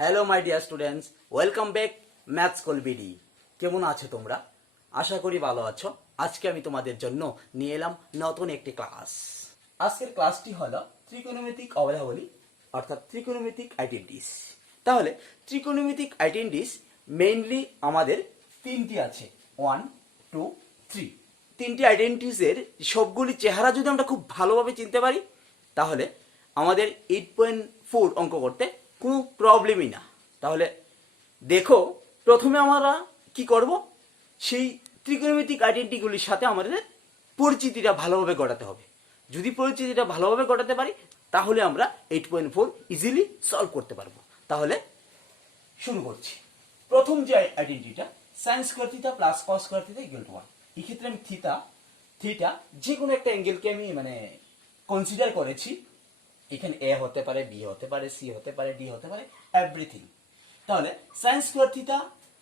Hello my dear students, welcome back math school BD. কেমন আছো তোমরা? আশা করি ভালো আছো। আজকে আমি তোমাদের জন্য নিয়ে এলাম নতুন একটি ক্লাস। আজকের ক্লাসটি হলো ত্রিকোণমিতিক অবধাবলী অর্থাৎ ত্রিকোণমিতিক আইডেন্টিটিস। তাহলে ত্রিকোণমিতিক আইডেন্টিটিস মেইনলি আমাদের তিনটি আছে, 1, 2, 3। তিনটি আইডেন্টিটিসের সবগুলি চেহারা যদি আমরা খুব ভালোভাবে চিনতে পারি তাহলে আমাদের 8.4 অঙ্ক করতে কোনো প্রবলেমই না। তাহলে দেখো, প্রথমে আমরা কি করব, সেই ত্রিকোণমিতিক আইডেন্টিটিগুলির সাথে আমাদের পরিচিতিটা ভালোভাবে গড়াতে হবে। যদি পরিচিতিটা ভালোভাবে গড়াতে পারি তাহলে আমরা 8.4 ইজিলি সলভ করতে পারবো। তাহলে শুরু করছি। প্রথম যে আইডেন্টিটিটা sin square theta plus cos square theta equal to 1। এই ক্ষেত্রে আমি থিটা যে কোনো একটা অ্যাঙ্গেলকে আমি কনসিডার করেছি। এখানে এ হতে পারে, বি হতে পারে, সি হতে পারে, ডি হতে পারে, এভরিথিং। তাহলে sin square theta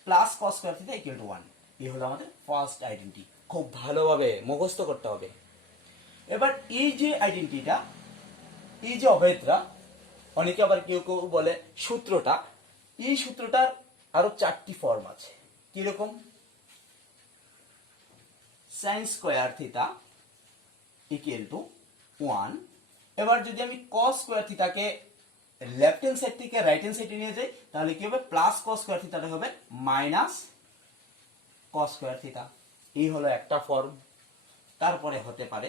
plus cos square theta equal to 1। এই হলো আমাদের ফার্স্ট আইডেন্টিটি। খুব ভালোভাবে মুখস্থ করতে হবে। এবার এই যে আইডেন্টিটিটা, এই যে অভেদটা, অনেকে আবার কেউ কেউ বলে সূত্রটা, এই সূত্রটার আরো 4টি ফর্ম আছে। কিরকম? sin square theta equal to 1। এবার যদি আমি cos স্কয়ার থিটাকে লেফট হ্যান্ড সাইড থেকে রাইট হ্যান্ড সাইডে নিয়ে যাই তাহলে কি হবে? প্লাস cos স্কয়ার থিটাটা হবে মাইনাস cos স্কয়ার থিটা। এই হলো একটা ফর্ম। তারপরে হতে পারে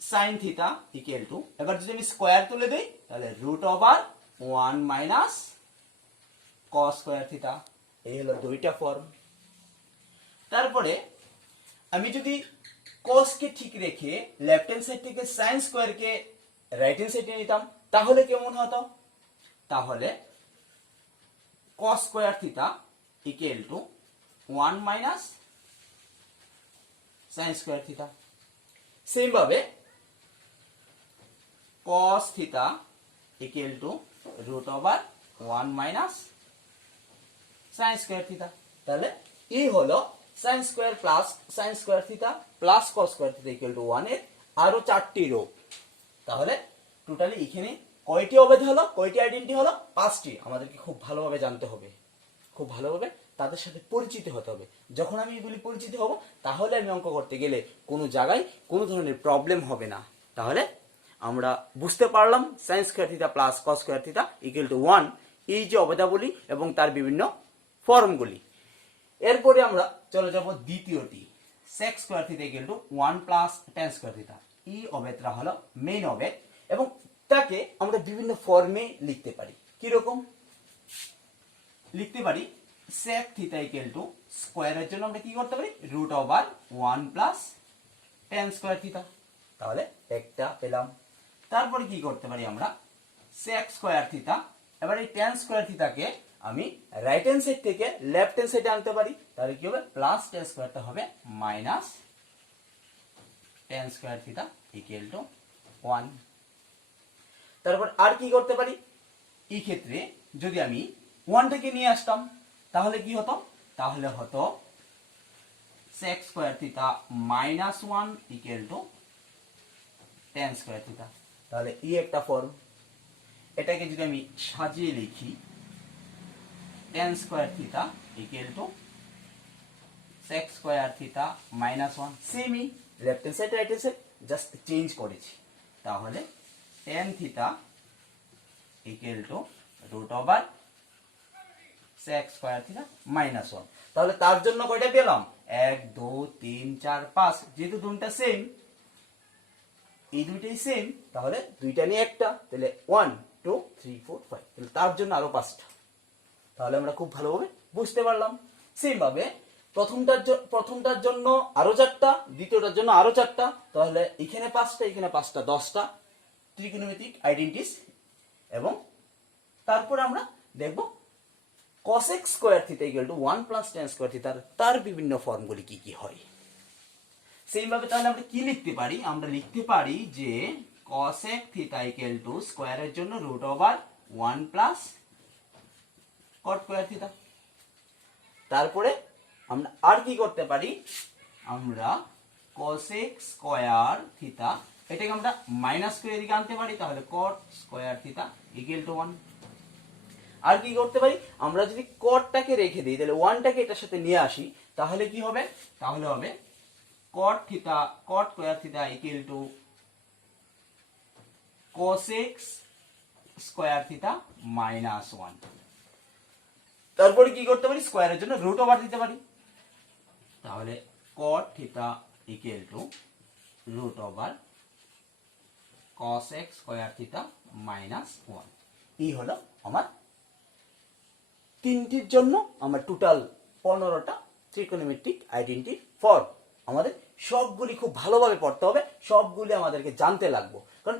sin থিটা ইকুয়াল টু, এবার যদি আমি স্কয়ার তুলে দেই তাহলে root over 1 minus cos square theta. এই হলো দুইটা ফর্ম। তারপরে আমি যদি cos কে ঠিক রেখে লেফট হ্যান্ড সাইড থেকে sin স্কয়ার কে রাইট হ্যান্ড সাইডে নিতাম তাহলে কেমন হতো? তাহলে cos square theta equal to 1 minus sin square theta. Same ভাবে cos theta equal to root over 1 minus sin square theta. তাহলে এই হলো sin square plus sin square theta plus cos square theta equal to 1 এর আরো 4টি rho. তাহলে totally এখানে কয়টি অভেদ হলো, কয়টি আইডেন্টিটি হলো? 5টি। আমাদেরকে খুব ভালোভাবে জানতে হবে, খুব ভালোভাবে তাদের সাথে পরিচিত হতে হবে। যখন আমি এগুলি পরিচিত হব তাহলে আমি অঙ্ক করতে গেলে কোনো জায়গায় কোনো ধরনের প্রবলেম হবে না। তাহলে আমরা বুঝতে পারলাম sin square theta plus cos square theta equal to 1 এই যে অভেদাবলী এবং তার বিভিন্ন ফর্মগুলি। এরপরে আমরা চলে যাব দ্বিতীয়টি, sec square theta equal to 1 plus tan square theta. এই অভেদটা হলো মেইন অভেদ এবং তাকে আমরা বিভিন্ন ফর্মে লিখতে পারি। কি রকম লিখতে পারি? sec থিটা ইকুয়াল টু স্কয়ারের জন্য আমরা কি করতে পারি? Root over 1 plus tan square theta. তাহলে একটা পেলাম। তারপরে কি করতে পারি আমরা? sec square theta. এবার এই tan স্কয়ার থিটাকে আমি রাইট হ্যান্ড সাইড থেকে লেফট হ্যান্ড সাইডে আনতে পারি। তাহলে কি হবে? প্লাস tan স্কয়ারটা হবে minus tan square theta equal to 1। তারপর আর কি করতে পারি? এই ক্ষেত্রে যদি আমি 1 থেকে নিয়ে আসতাম তাহলে কি হতো? তাহলে হতো sec square theta minus 1 equal to tan square theta. তাহলে এই একটা ফর্ম। এটাকে যদি আমি সাজিয়ে লিখি tan square theta equal to sec square theta minus 1। সেমই left hand side right hand side just change করেছি। তাহলে tan theta equal to root over sec square theta minus 1। তাহলে তার জন্য কয়টা পেলাম? 1 2 3 4 5। যেহেতু দুটো সেম, এই দুইটাই সেম, তাহলে দুইটা নিয়ে একটা, তাহলে 1 2 3 4 5। তাহলে তার জন্য আরো 5টা। তাহলে আমরা খুব ভালোভাবে বুঝতে পারলাম। সেম ভাবে প্রথমটার জন্য আরো 4টা, দ্বিতীয়টার জন্য আরো 4টা। তাহলে এখানে 5টা, এখানে 5টা, 10টা ত্রিকোণমিতিক আইডেন্টিটিস। এবং তারপর আমরা দেখব cosec square theta equal to 1 plus tan square theta, তার বিভিন্ন ফর্মগুলি কি কি হয়। সেম ভাবে তাহলে আমরা কি লিখতে পারি? আমরা লিখতে পারি যে cosec থিটা ইকুয়াল টু স্কয়ারের জন্য root over 1 plus cot square theta. তারপরে আমরা আর কি করতে পারি? আমরা cosec স্কয়ার থিটা এটাকে আমরা মাইনাস করে এদিকে আনতে পারি। তাহলে cot square theta equal to 1। আর কি করতে পারি, আমরা যদি কটটাকে রেখে দিই তাহলে ওয়ানটাকে এটার সাথে নিয়ে আসি, তাহলে কি হবে, তাহলে হবে কট থিটা কট square theta equal two cosec square theta minus 1। তারপরে কি করতে পারি, স্কয়ারের জন্য রুট ওভার দিতে পারি, তাহলে cot theta equal to root over cosec square theta minus 1। এই হলো আমার তিনটির জন্য আমার টোটাল 15টা ত্রিকোণমিতিক আইডেন্টিটি ফর্ম। আমাদের সবগুলি খুব ভালোভাবে পড়তে হবে, সবগুলি আমাদেরকে জানতে লাগবে, কারণ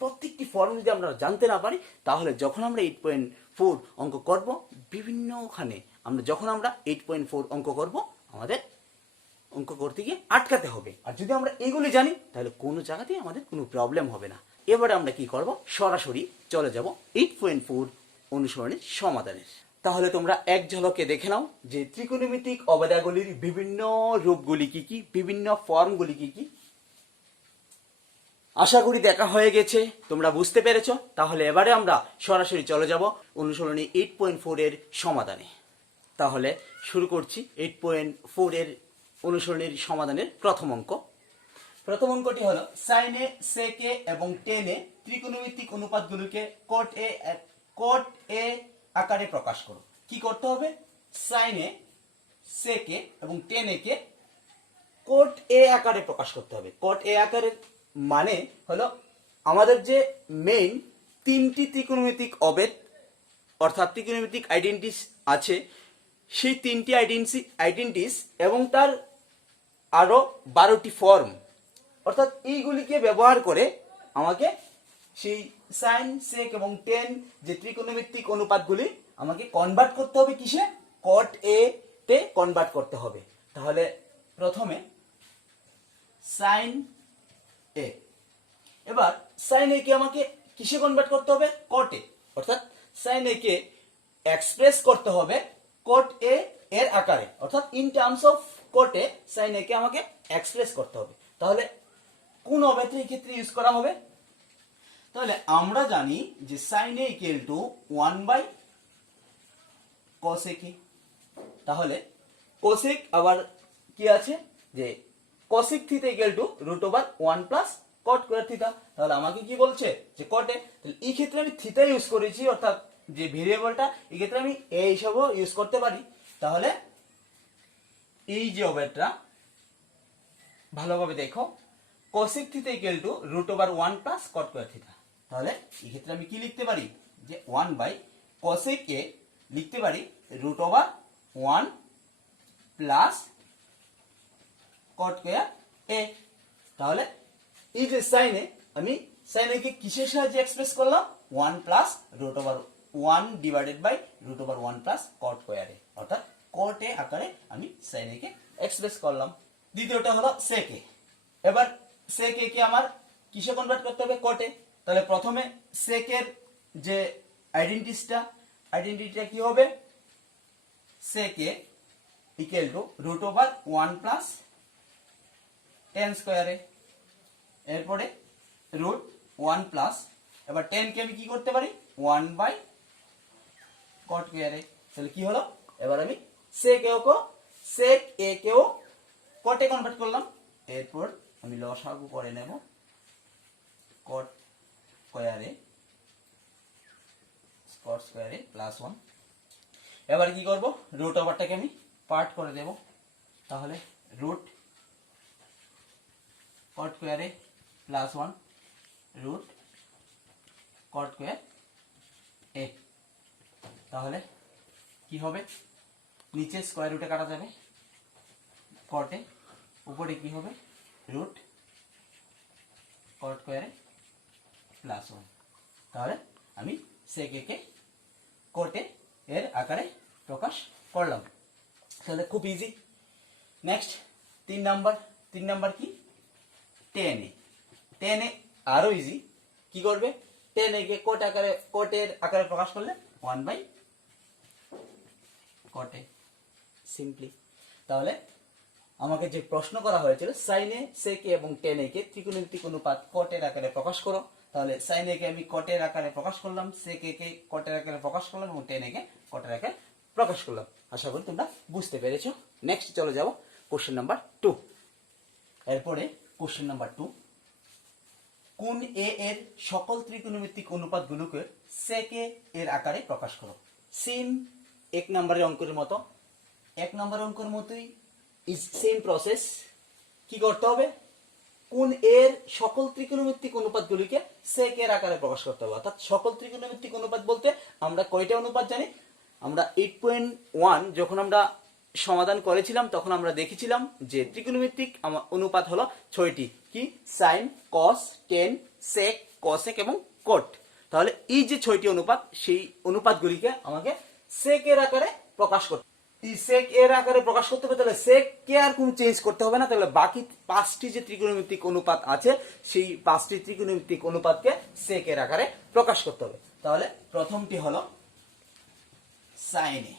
প্রত্যেকটি ফর্ম যদি আমরা জানতে না পারি তাহলে যখন আমরা 8.4 অঙ্ক করব বিভিন্নখানে যখন আমরা 8.4 অঙ্ক করব আমাদের অঙ্ক করতে গিয়ে আটকাতে হবে। আর যদি আমরা এগুলি জানি তাহলে কোনো জায়গাতেই আমাদের কোনো প্রবলেম হবে না। এবারে আমরা কি করব, সরাসরি চলে যাব 8.4 অনুসরণের সমাধানের। তাহলে তোমরা এক ঝলকে দেখে নাও যে ত্রিকোণমিতিক অবদাগুলির বিভিন্ন রূপগুলি কি কি, বিভিন্ন ফর্মগুলি কি কি। আশা করি দেখা হয়ে গেছে, তোমরা বুঝতে পেরেছ। তাহলে এবারে আমরা সরাসরি চলে যাব অনুসরণী 8.4 এর সমাধানে। তাহলে শুরু করছি 8.4 এর অনুসরণীর সমাধানের প্রথম অঙ্ক। প্রথম অঙ্কটি হলো সাইনে, সেকে এবং টেনে ত্রিকোণমিতিক অনুপাতগুলোকে কোট এ আকারে প্রকাশ করো। কি করতে হবে, সাইনে, সেকে এবং টেনে কে কোট এ আকারে প্রকাশ করতে হবে। কোট এ আকারের মানে হলো আমাদের যে মেইন তিনটি ত্রিকোণমিতিক অবেদ অর্থাৎ ত্রিকোণমিতিক আইডেন্টিটিস আছে, সেই তিনটি আইডেন্টিটিস এবং তার আরো 12টি ফর্ম, অর্থাৎ এইগুলিকে ব্যবহার করে আমাকে সেই সাইন, সেক এবং টেন যে ত্রিকোণমিতিক অনুপাতগুলি আমাকে কনভার্ট করতে হবে কিসে, কট এ তে কনভার্ট করতে হবে। তাহলে প্রথমে সাইন এ, এবার সাইন এ কে আমাকে কিসে কনভার্ট করতে হবে, কটে, অর্থাৎ সাইন এ কে এক্সপ্রেস করতে হবে কট এ এর আকারে, অর্থাৎ in terms of cot sine A কে আমাকে এক্সপ্রেস করতে হবে। তাহলে কোন অবেদটা এই ক্ষেত্রে ইউজ করা হবে, তাহলে আমরা জানি যে sine A equal to 1/cosec A. তাহলে কোসেক আবার কি আছে যে cosec theta equal to root over 1 plus cot square theta. তাহলে আমাকে কি বলছে যে কটে, তাহলে এই ক্ষেত্রে আমি থিটা ইউজ করেছি, অর্থাৎ যে ভেরিয়েবলটা এই ক্ষেত্রে আমি এ হিসাবেও ইউজ করতে পারি। তাহলে এই যে অবেদটা ভালোভাবে দেখো, cosec theta equal to root over 1 plus cot square theta. তাহলে এই ক্ষেত্রে আমি কি লিখতে পারি যে 1/cosec এ লিখতে পারি root over 1 plus cot square A. তাহলে এই যে সাইনে, আমি সাইনে কে কিসের সাহায্যে এক্সপ্রেস করলাম, 1 plus root over 1 divided by root over 1 plus cot square A, অর্থাৎ কট এ আকারে আমি সাইনে কে এক্সপ্রেস করলাম। দ্বিতীয়টা হলো সেকে। এবার সেকে কে আমার কিসে কনভার্ট করতে হবে, কটে। তাহলে প্রথমে সেকের যে আইডেন্টিটিটা কি হবে, sec A equal to root over 1 plus tan square A, এরপরে রুট 1 প্লাস, এবার 10 কে আমি কি করতে পারি 1/কট স্কয়ারে। তাহলে কি হলো, এবার আমি সেক এ কেও কটে কনভার্ট করলাম। এরপর আমি লসাগু করে নেব কট স্কয়ারে প্লাস 1। এবার কি করব, রুট ওভারটাকে আমি পার্ট করে দেব। তাহলে root caught স্কয়ারে plus 1 root caught square A. তাহলে কি হবে, নিচে স্কয়ার রুটে কাটা যাবে কটে, উপরে কি হবে রুট কট স্কয়ারে প্লাস 1। তাহলে আমি সেকে কে কোটে এর আকারে প্রকাশ করলাম। তাহলে খুব ইজি। নেক্সট 3 নাম্বার কি, টেনে আরো ইজি। কি করবে, টেনে কে কোটের আকারে প্রকাশ করলে 1/কটে, সিম্পলি। তাহলে আমাকে যে প্রশ্ন করা হয়েছিল সাইনে, সেকে এবং টেনে কে ত্রিকোণমিতিক অনুপাত কোটের আকারে প্রকাশ করো, তাহলে সাইন এ কে আমি কটের আকারে প্রকাশ করলাম, সেক এ কে কটের আকারে প্রকাশ করলাম এবং টেন এ কে কটের আকারে প্রকাশ করলাম। আশা করি তোমরা বুঝতে পেরেছো। নেক্সট চলে যাব কোশ্চেন নাম্বার 2। এরপরে কোশ্চেন নাম্বার 2, কোন এ এর সকল ত্রিকোণমিতিক অনুপাতগুলোকে সেক এ এর আকারে প্রকাশ করো। সেম এক নম্বরের অঙ্কের মতো, এক নম্বরের অঙ্কের মতোই সেম প্রসেস। কি করতে হবে, কোন এর সকল ত্রিকোণমিতিক অনুপাতগুলিকে সেক এর আকারে প্রকাশ করতে হবে। অর্থাৎ সকল ত্রিকোণমিতিক অনুপাত বলতে আমরা কয়টা অনুপাত জানি, আমরা 8.1 যখন আমরা সমাধান করেছিলাম তখন আমরা দেখেছিলাম যে ত্রিকোণমিতিক অনুপাত হলো 6টি, কি সাইন, কস, টেন, সেক, কসেক এবং কোট। তাহলে এই যে 6টি অনুপাত, সেই অনুপাতগুলিকে আমাকে সেক এর আকারে প্রকাশ করতে, এই সেক এর আকারে প্রকাশ করতে হবে। তাহলে সেক কে আর কোনো চেঞ্জ করতে হবে না। তাহলে বাকি 5টি যে ত্রিকোণমিতিক অনুপাত আছে সেই 5টি ত্রিকোণমিতিক অনুপাতকে সেক এর আকারে প্রকাশ করতে হবে। তাহলে প্রথমটি হলো সাইন এ।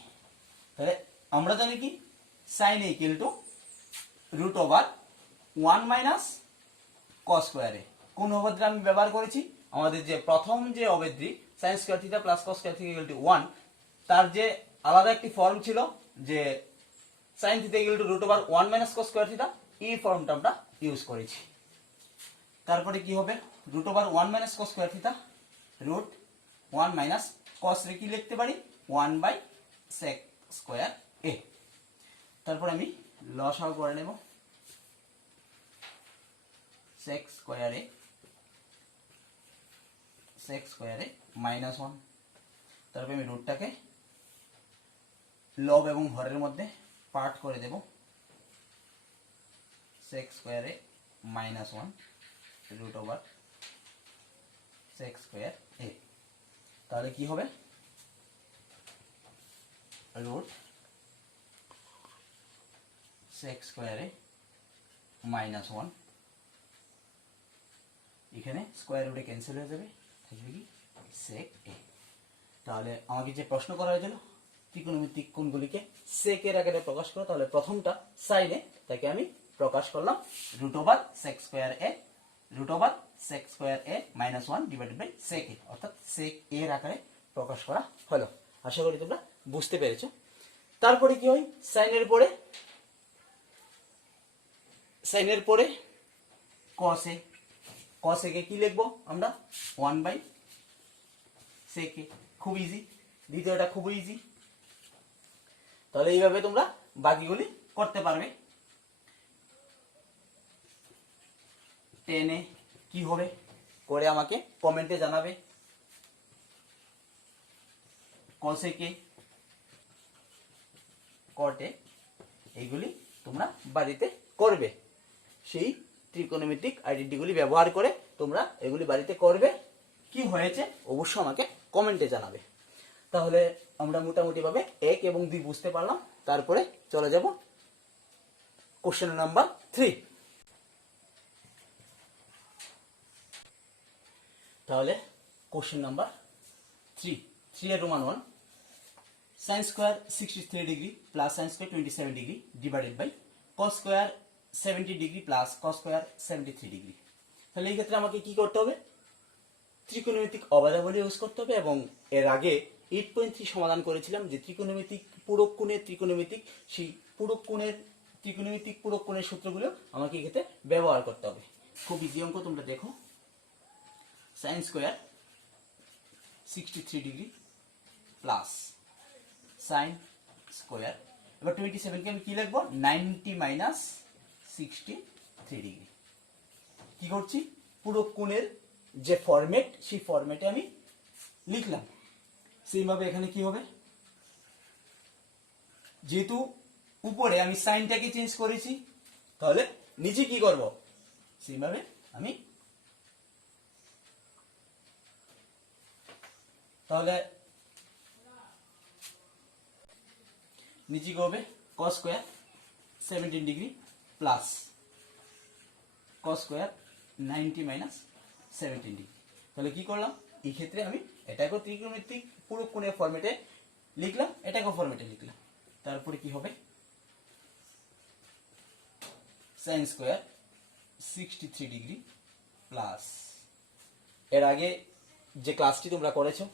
তাহলে আমরা জানি কি sine A equal to root over 1 minus cos square A. কোন অবধি আমি ব্যবহার করেছি, আমাদের যে প্রথম যে অবধি sine square theta plus cos square theta equal to 1, তার যে আলাদা একটি ফর্ম ছিল যে sine theta equal to root over 1 minus cos square theta, এই ফর্মটা আমরা ইউজ করেছি। তারপরে কি হবে, root over 1 minus cos square theta root 1 minus cos রে কি লিখতে পারি 1 বাই সেক স্কয়ার এ। তারপর আমি লসাগু করে নেব, সেক স্কয়ারে মাইনাস 1। তারপর আমি রুটটাকে লব এবং হরের মধ্যে পার্ট করে দেব, sec square A minus 1 root over sec square A. তাহলে কি হবে, রুট সেক স্কয়ারে মাইনাস 1, এখানে স্কয়ার রুটে ক্যান্সেল হয়ে যাবে, থাকবে কি সেক এ। তাহলে আমাকে যে প্রশ্ন করা হয়েছিল ত্রিকোণমিতিক কোণগুলিকে সেক এর আকারে প্রকাশ করো, তাহলে প্রথমটা সাইন এ, তাকে আমি প্রকাশ করলাম root over sec square A, root over sec square A minus 1 divided by sec A, অর্থাৎ সেক এর আকারে প্রকাশ করা হলো। আশা করি তোমরা বুঝতে পেরেছো। তারপরে কি হয়, সাইনের পরে কস এ, কস এ কে কি লিখবো আমরা 1 বাই সেক এ। খুব ইজি, দ্বিতীয়টা খুব ইজি। তাহলে এইভাবে তোমরা বাকিগুলি করতে পারবে। টেনে কি হবে করে আমাকে কমেন্টে জানাবে। কসেকে, কটে, এইগুলি তোমরা বাড়িতে করবে। সেই ত্রিকোণমিতিক আইডেন্টিগুলি ব্যবহার করে তোমরা এগুলি বাড়িতে করবে। কি হয়েছে অবশ্যই আমাকে কমেন্টে জানাবে। তাহলে আমরা মোটামুটি ভাবে 1 এবং 2 বুঝতে পারলাম। তারপরে চলে যাব কোশ্চেন নাম্বার 3। তাহলে কোশ্চেন নাম্বার 3 এর Roman 1, sin square 63 degree plus sin square 27 degree divided by cos square 70 degree plus cos square 73 degree. তাহলে এই ক্ষেত্রে আমাকে কি করতে হবে, ত্রিকোণমিতিক অবয়বাবলী ইউজ করতে হবে। এবং এর আগে 8.3 সমাধান করেছিলাম যে ত্রিকোণমিতিক পূরক কোণের ত্রিকোণমিতিক, সেই পূরক কোণের ত্রিকোণমিতিক পূরক কোণের সূত্রগুলো আমাকে এই ক্ষেত্রে ব্যবহার করতে হবে। খুব ইজি অঙ্ক, তোমরা দেখো। sin square 63 degree plus sin square, এবার 27 কে আমি কি লিখবো 90 মাইনাস 63 ডিগ্রি। কি করছি, পূরক কোণের যে ফরম্যাট সেই ফরম্যাটে আমি লিখলাম। সেইভাবে এখানে কি হবে, যেহেতু উপরে আমি সাইনটাকে চেঞ্জ করেছি, তাহলে নিচে কি করব, সেইভাবে আমি তাহলে নিচে কি হবে cos square 17 degree plus cos square 90 minus 17 degree. তাহলে কি করলাম, এই ক্ষেত্রে আমি এটাকেও ত্রিকোণমিতিক পূরক কোণের ফরম্যাটে লিখলাম, এটাকেও ফরম্যাটে লিখলাম। তারপরে কি হবে, sin স্কয়ার 63 ডিগ্রি প্লাস এর আগে যে ক্লাসটি তোমরা করেছো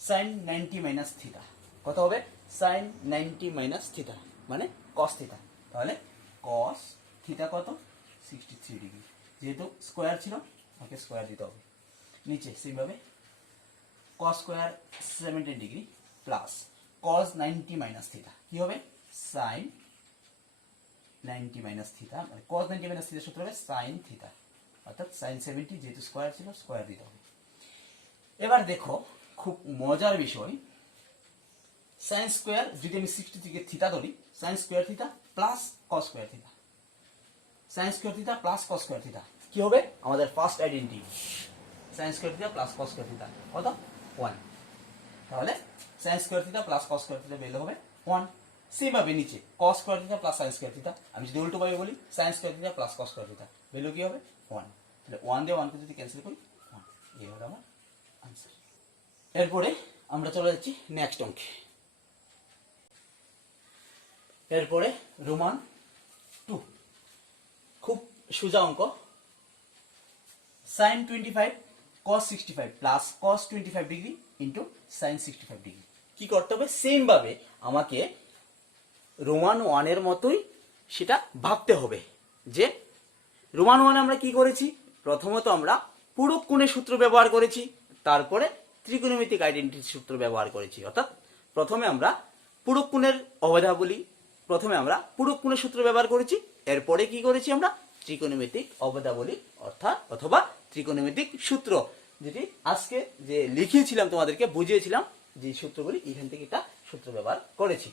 সাইন 90 মাইনাস থিটা কত হবে সাইন 90 মাইনাস থিটা মানে কস থিটা তাহলে কস থিটা কত 63 ডিগ্রি যেহেতু স্কোয়ার ছিল ওকে স্কোয়ার দিতে হবে নিচে সেইভাবে cos square 17 degree plus cos 90 minus theta কি হবে sin 90 মাইনাস থিটা মানে cos 90 মাইনাস থিটা সূত্র হবে sin থিটা অর্থাৎ sin 70 যেহেতু স্কোয়ার ছিল স্কোয়ার দিতে হবে এবার দেখো খুব মজার বিষয় sin স্কোয়ার যদি আমি 60 থেকে থিটা ধরি sin square theta plus cos square theta sin square theta plus cos square theta কি হবে আমাদের first identity sin square theta plus cos square theta কত 1 তাহলে sin square theta plus cos square theta বের হবে 1 সেইভাবে নিচে cos square theta plus sin square theta আমি যদি উল্টো ভাবে বলি sin square theta plus cos square theta value কি হবে 1 তাহলে 1 দিয়ে 1 কে যদি ক্যান্সেল করি 1 এই হলো আমার आंसर এরপরে আমরা চলে যাচ্ছি নেক্সট অঙ্কে এরপরে রোমান 2 খুব সোজা অঙ্ক sin 25 cos 65 plus cos 25 degree into sin 65 degree কি করতে হবে সেম ভাবে আমাকে রোমান 1 এর মতোই সেটা ভাবতে হবে যে রোমান 1 আমরা কি করেছি প্রথমত আমরা পূরক কোণের সূত্র ব্যবহার করেছি তারপরে ত্রিকোণমিতিক আইডেন্টিটি সূত্র ব্যবহার করেছি অর্থাৎ প্রথমে আমরা পূরক কোণের অবধাবলী প্রথমে আমরা পূরক কোণের সূত্র ব্যবহার করেছি এরপরে কি করেছি আমরা ত্রিকোণমিতিক অবধাবলী অর্থাৎ অথবা ত্রিকোণমিতিক সূত্র যেটি আজকে যে লিখিয়েছিলাম তোমাদেরকে বুঝিয়েছিলাম যে সূত্রগুলি এখান থেকে এটা সূত্র ব্যবহার করেছি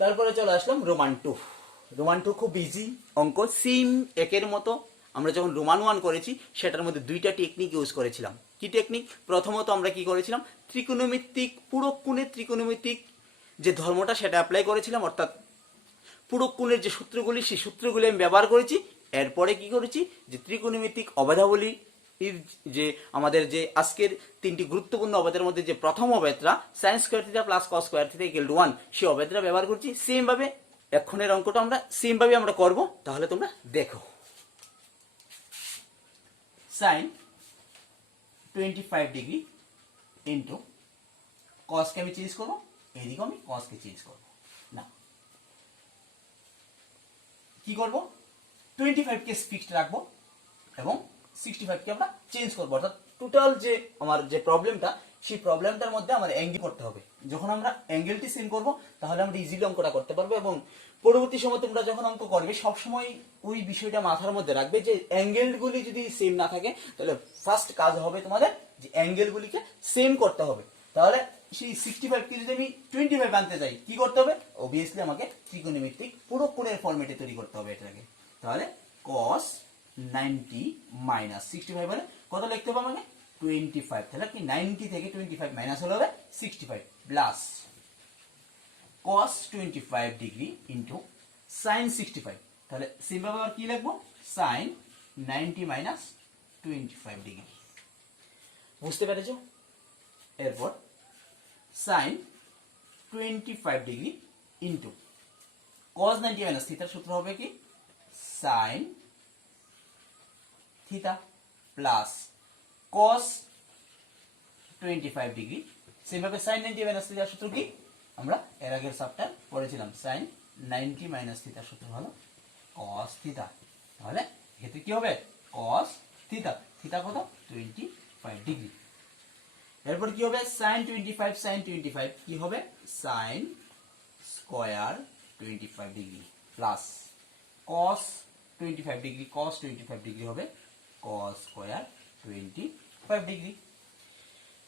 তারপরে চলে আসলাম রোমান 2 খুব ইজি অঙ্ক সেম একের মতো আমরা যখন রোমান 1 করেছি সেটার মধ্যে দুইটা টেকনিক ইউজ করেছিলাম কি টেকনিক প্রথমত আমরা কি করেছিলাম ত্রিকোণমিতিক পূরক কোণের ত্রিকোণমিতিক যে ধর্মটা সেটা অ্যাপ্লাই করেছিলাম অর্থাৎ পূরক কোণের যে সূত্রগুলি সেই সূত্রগুলি আমি ব্যবহার করেছি এরপরে কি করেছি যে ত্রিকোণমিতিক অবধাবলী যে আমাদের যে আজকের তিনটি গুরুত্বপূর্ণ অবেদের মধ্যে যে প্রথম অবেদটা sin square theta plus cos square theta equal to 1 সেই অবেদটা ব্যবহার করছি সেম ভাবে এখনের অঙ্কটা আমরা সেম ভাবে আমরা করব তাহলে তোমরা দেখো sin 25 ডিগ্রি ইনটু cos কে আমি চেঞ্জ করব এদিকে আমি cos কে চেঞ্জ করব না কি করব 25 কে ফিক্সড রাখবো এবং 65 কে আমরা চেঞ্জ করব অর্থাৎ টোটাল যে আমার যে প্রবলেমটা সেই প্রবলেমটার মধ্যে আমার অ্যাঙ্গেল করতে হবে যখন আমরা অ্যাঙ্গেলটি সেম করব তাহলে আমরা ইজিলি অঙ্কটা করতে পারবো এবং পরবর্তী সময় তোমরা যখন অঙ্ক করবে সব সময় ওই বিষয়টা মাথার মধ্যে রাখবে যে অ্যাঙ্গেলগুলি যদি সেম না থাকে তাহলে ফার্স্ট কাজ হবে তোমাদের যে অ্যাঙ্গেলগুলিকে সেম করতে হবে তাহলে সেই 65 কে যদি আমি 25 আনতে যাই কি করতে হবে obviously আমাকে ত্রিকোণমিতিক পূরক কোণের ফরম্যাটে তৈরি করতে হবে এটাকে তাহলে cos 90 মাইনাস 65 মানে কত লিখতে হবে আমাকে 25 তাহলে কি 90 থেকে 25 মাইনাস হলে হবে 65 plus cos 25 degree into sin 65 তাহলে সিম্পল ভাবে কি লিখব sin 90 মাইনাস 25 ডিগ্রি বুঝতে পেরেছো এরপর sin 25 degree into cos 90 minus থিটার সূত্র হবে কি sin theta plus cos 25 degree সেমভাবে sin 90 মাইনাস থিটার সূত্র কি আমরা এর আগের চ্যাপ্টার পড়েছিলাম sin 90 মাইনাস থিটার সূত্র হলো cos থিটা তাহলে এতে কি হবে cos থিটা থিটা কত 25 ডিগ্রি এরপর কি হবে sin 25 কি হবে sin square 25 degree plus cos 25 degree cos 25 degree হবে cos স্কয়ার 25 ডিগ্রি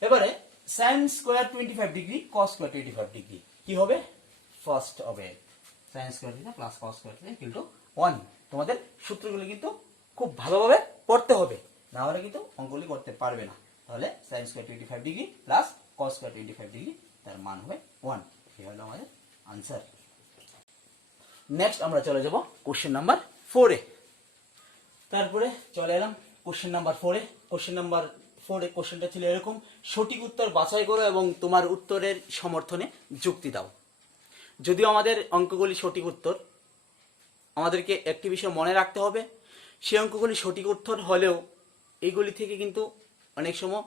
এবারে sin square 25 degree cos square 25 degree কি হবে ফার্স্ট হবে sin square theta plus cos square theta equal to 1 তোমাদের সূত্রগুলো কিন্তু খুব ভালোভাবে পড়তে হবে না হলে কিন্তু অঙ্কগুলি করতে পারবে না তাহলে sin square 25 degree plus cos square 25 degree তার মান হবে 1 এই হলো আমাদের आंसर নেক্সট আমরা চলে যাব কোশ্চেন নাম্বার 4 এ তারপরে চলে এলাম কোশ্চেন নাম্বার 4 এ কোশ্চেন নাম্বার 4 এ কোশ্চেনটা ছিল এরকম সঠিক উত্তর বাছাই করো এবং তোমার উত্তরের সমর্থনে যুক্তি দাও যদিও আমাদের অঙ্কগুলি সঠিক উত্তর আমাদেরকে একটি বিষয় মনে রাখতে হবে সেই অঙ্কগুলি সঠিক উত্তর হলেও এইগুলি থেকে কিন্তু অনেক সময়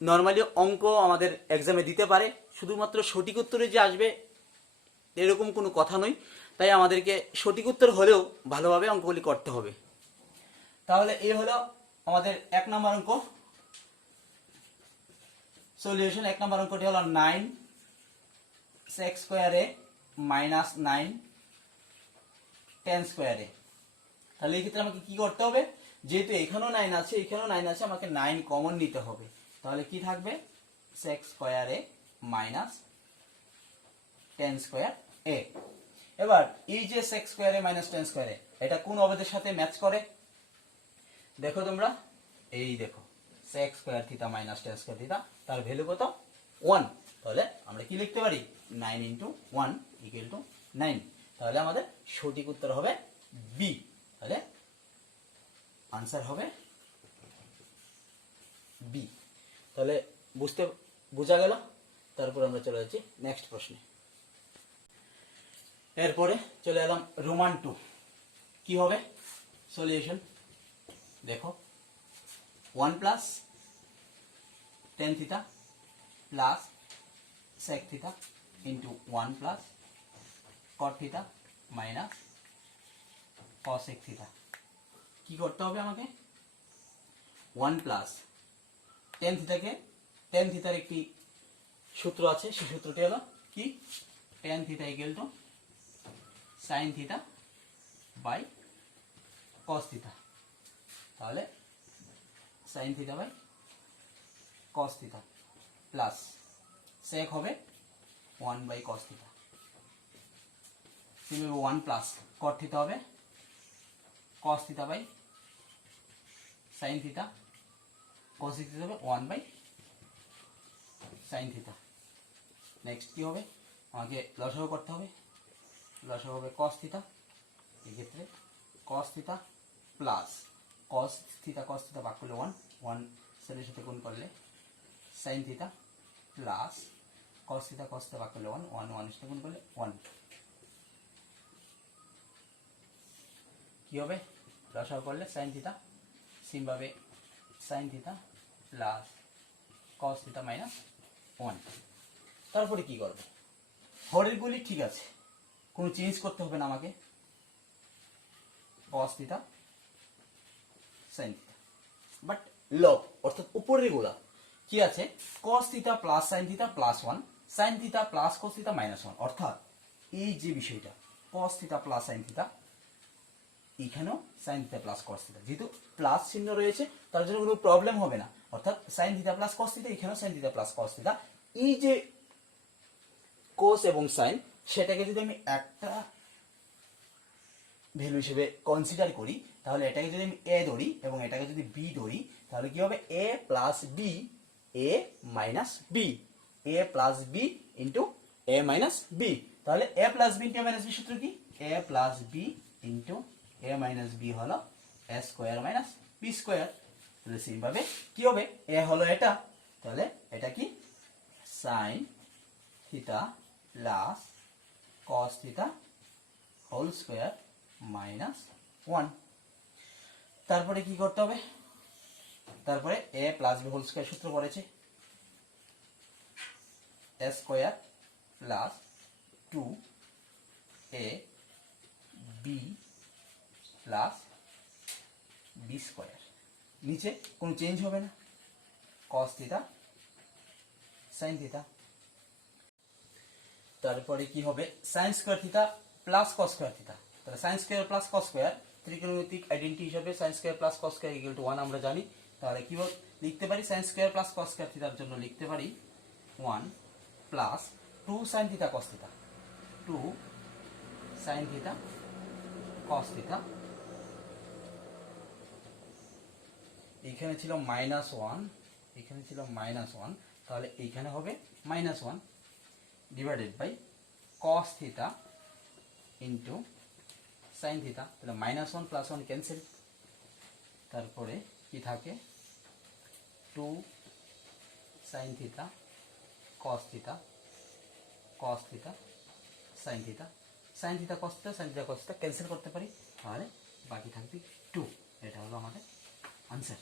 নর্মালি অঙ্ক আমাদের এক্সামে দিতে পারে, শুধুমাত্র সঠিক উত্তরে যে আসবে এরকম কোনো কথা নয়, তাই আমাদেরকে সঠিক উত্তর হলেও ভালোভাবে অঙ্কগুলি করতে হবে। তাহলে এই হলো আমাদের 1 নম্বর অঙ্ক সলিউশন। 1 নম্বর অঙ্কটি হলো 9 sec স্কয়ারে মাইনাস 9 10 স্কয়ারে। তাহলে এই ক্ষেত্রে আমাকে কি করতে হবে, যেহেতু এখানেও 9 আছে এখানেও 9 আছে, আমাকে 9 কমন নিতে হবে। তাহলে কি থাকবে, sec স্কয়ারে মাইনাস 10 স্কয়ার a। এবার এই যে sec স্কয়ারে মাইনাস 10 স্কয়ারে, এটা কোন অবেদের সাথে ম্যাচ করে দেখো তোমরা, এই দেখো sec square theta minus 10 square theta, তার ভ্যালু কত 1। তাহলে আমরা কি লিখতে পারি, 9 × 1 = 9। তাহলে আমাদের সঠিক উত্তর হবে বি। তাহলে आंसर হবে বি। তাহলে বোঝা গেল। তারপর আমরা চলে যাচ্ছি নেক্সট প্রশ্নে। এরপরে চলে এলাম রোমান 2। কি হবে সলিউশন দেখো, 1 + tan theta plus sec theta into 1 + cot theta minus cosec theta. কি করতে হবে আমাকে, 1 + tan থিটাকে, tan থিটার একটি সূত্র আছে, সেই সূত্রটি হলো কি, tan theta = sin theta by cos theta. তাহলে sin theta by cos theta plus sec হবে 1/cos থিটা। 1 + cot থিটা হবে cos theta by sin theta, cosec theta হবে 1/sin থিটা। নেক্সট কি হবে, আমাকে লসাগু করতে হবে। লসাগু হবে cos থিটা, এই ক্ষেত্রে cos theta plus cos theta ভাগ করলে 1, 1 সেলের সাথে গুণ করলে sin theta plus cos theta ভাগ করলে 1, 1 1 এর সাথে গুণ করলে 1। কি হবে, লসাগু করলে sin থিটা, সিম ভাবে sin theta plus cos theta minus 1। তারপরে কি করবে, হরের গুলি ঠিক আছে, কোনো চেঞ্জ করতে হবে না আমাকে, cos theta sin theta, but লব অর্থাৎ উপরের গুলা কি আছে, cos theta plus sin theta plus 1, sin theta plus cos theta minus 1। অর্থাৎ এই যে বিষয়টা cos theta plus sin theta, এখানেও sin theta plus cos theta, যেহেতু প্লাস চিহ্ন রয়েছে তার জন্য কোনো প্রবলেম হবে না। অর্থাৎ sin theta plus cos theta, এখানেও sin theta plus cos theta. এই যে cos এবং sin, সেটাকে যদি আমি একটা ভ্যালু হিসেবে কনসিডার করি, তাহলে এটাকে যদি আমি a ধরি এবং এটাকে যদি b ধরি, তাহলে কি হবে, a + b a - b, a + b into a - b। তাহলে a + b into a - b সূত্র কি, a + b into a - b হলো a square minus b square. তাহলে সেম ভাবে কি হবে, a হলো এটা, তাহলে এটা কি sin theta plus cos theta whole square minus 1। তারপরে কি করতে হবে, তারপরে a + b হোল স্কয়ার সূত্র পড়েছে, a square plus 2ab plus b square. নিচে কোনো চেঞ্জ হবে না, cos থিটা sin থিটা। তারপরে কি হবে, sin square theta plus cos square theta. তাহলে sin square plus cos square ত্রিকোণমিতিক আইডেন্টিটি হিসাবে sin square plus cos square = 1 আমরা জানি। তাহলে কি লিখতে পারি, sin square plus cos square থিটার জন্য লিখতে পারি 1 plus 2 sin theta cos theta, 2 sin theta cos theta. এখানে ছিল -1, এখানে ছিল -1, তাহলে এইখানে হবে -1 divided by cos theta into sin theta. তাহলে -1 + 1 ক্যান্সেল। তারপরে কি থাকে, 2 sin theta cos theta, cos theta sin theta, sin theta cos theta, sin theta cos theta cancel করতে পারি, তাহলে বাকি থাকবে 2। এটা হলো আমাদের আনসার।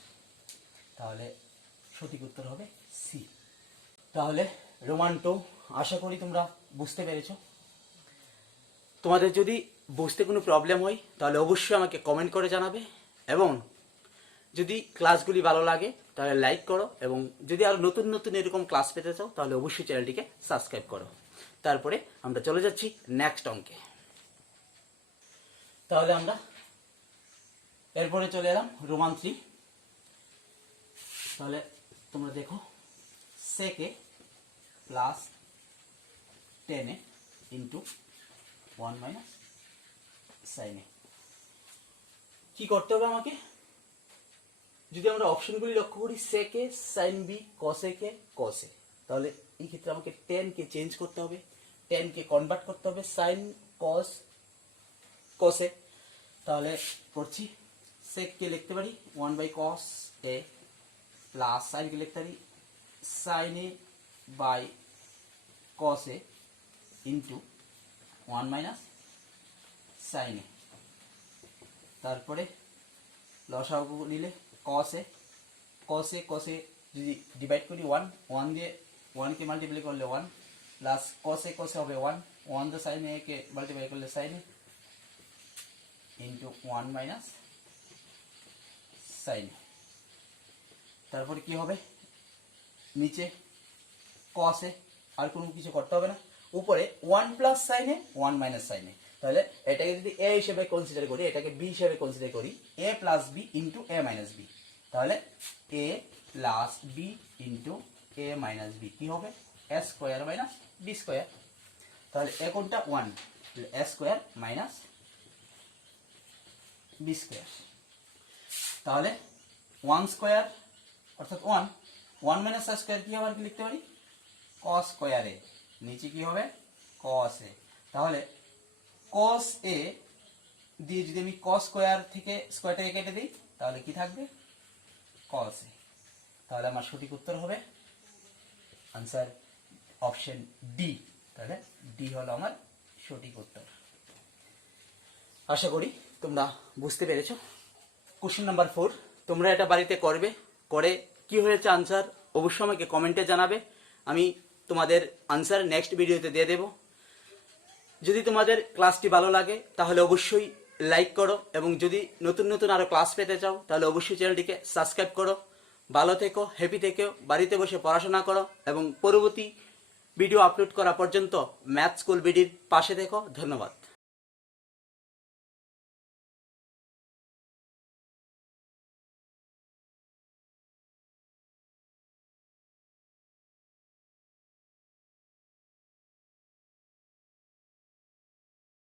তাহলে সঠিক উত্তর হবে সি। তাহলে রোমান 2 আশা করি তোমরা বুঝতে পেরেছো। তোমাদের যদি বুঝতে কোনো প্রবলেম হয় তাহলে অবশ্যই আমাকে কমেন্ট করে জানাবে, এবং যদি ক্লাসগুলি ভালো লাগে তাহলে লাইক করো, এবং যদি আরো নতুন নতুন এরকম ক্লাস পেতে চাও তাহলে অবশ্যই চ্যানেলটিকে সাবস্ক্রাইব করো। তারপরে আমরা চলে যাচ্ছি নেক্সট অঙ্কে। তাহলে আমরা এরপরে চলে এলাম রোমান 3। তাহলে তোমরা দেখো সেকে প্লাস 10 ইন্টু 1 মাইনাস সাইনে। কি করতে হবে আমাকে? যদি আমরা অপশনগুলি লক্ষ্য করি, সেকে সাইন বি, কসে কে কসে, তাহলে এই ক্ষেত্রে আমাকে 10 কে চেঞ্জ করতে হবে, 10 কে কনভার্ট করতে হবে সাইন কস কসে। তাহলে করছি, সেক কে লিখতে পারি 1 by cos A, plus sine কে লিখতে পারি sine A by cos A into 1 minus sine A. তারপরে লসাগু নিলে কসে কসে কসে যদি ডিভাইড করি 1 দিয়ে 1 কে মাল্টিপ্লাই করলে 1, প্লাস কসে কসে হবে 1 দিয়ে সাইন এ কে মাল্টিপ্লাই করলে sign A into 1 minus sine A. তারপরে কি হবে, নিচে কসে, আর কোনো কিছু করতে হবে না, উপরে 1 প্লাস সাইন এ 1 মাইনাস সাইন এ। তাহলে এটাকে যদি এ হিসেবে কনসিডার করি, এটাকে বি হিসেবে কনসিডার করি, এ প্লাস বি ইন্টু এ মাইনাস বি, তাহলে এ প্লাস বি ইন্টু এ মাইনাস বি কি হবে, এ স্কোয়ার মাইনাস বি স্কোয়ার। তাহলে এ কোনটা 1, এ স্কোয়ার মাইনাস বি স্কোয়ার। তাহলে 1 স্কোয়ার অর্থাৎ 1 মাইনাস এ স্কোয়ার কি হবে, আর কি লিখতে পারি কস স্কোয়ার এ, নিচে কি হবে কস এ। তাহলে কস এ দিয়ে যদি আমি কস স্কোয়ার থেকে স্কোয়ারটাকে কেটে দিই তাহলে কি থাকবে কস এ। তাহলে আমার সঠিক উত্তর হবে আনসার অপশন ডি। তাহলে ডি হলো আমার সঠিক উত্তর। আশা করি তোমরা বুঝতে পেরেছো। কোশ্চেন নাম্বার 4, তোমরা এটা বাড়িতে করবে, করে কি হয়েছে আনসার অবশ্যই আমাকে কমেন্টে জানাবে, আমি তোমাদের আনসার নেক্সট ভিডিওতে দিয়ে দেব। যদি তোমাদের ক্লাসটি ভালো লাগে তাহলে অবশ্যই লাইক করো, এবং যদি নতুন নতুন আরো ক্লাস পেতে চাও তাহলে অবশ্যই চ্যানেলটিকে সাবস্ক্রাইব করো। ভালো থেকো, হ্যাপি থেকো, বাড়িতে বসে পড়াশোনা করো, এবং পরবর্তী ভিডিও আপলোড করা পর্যন্ত ম্যাথ স্কুল বিডির পাশে থেকো। ধন্যবাদ।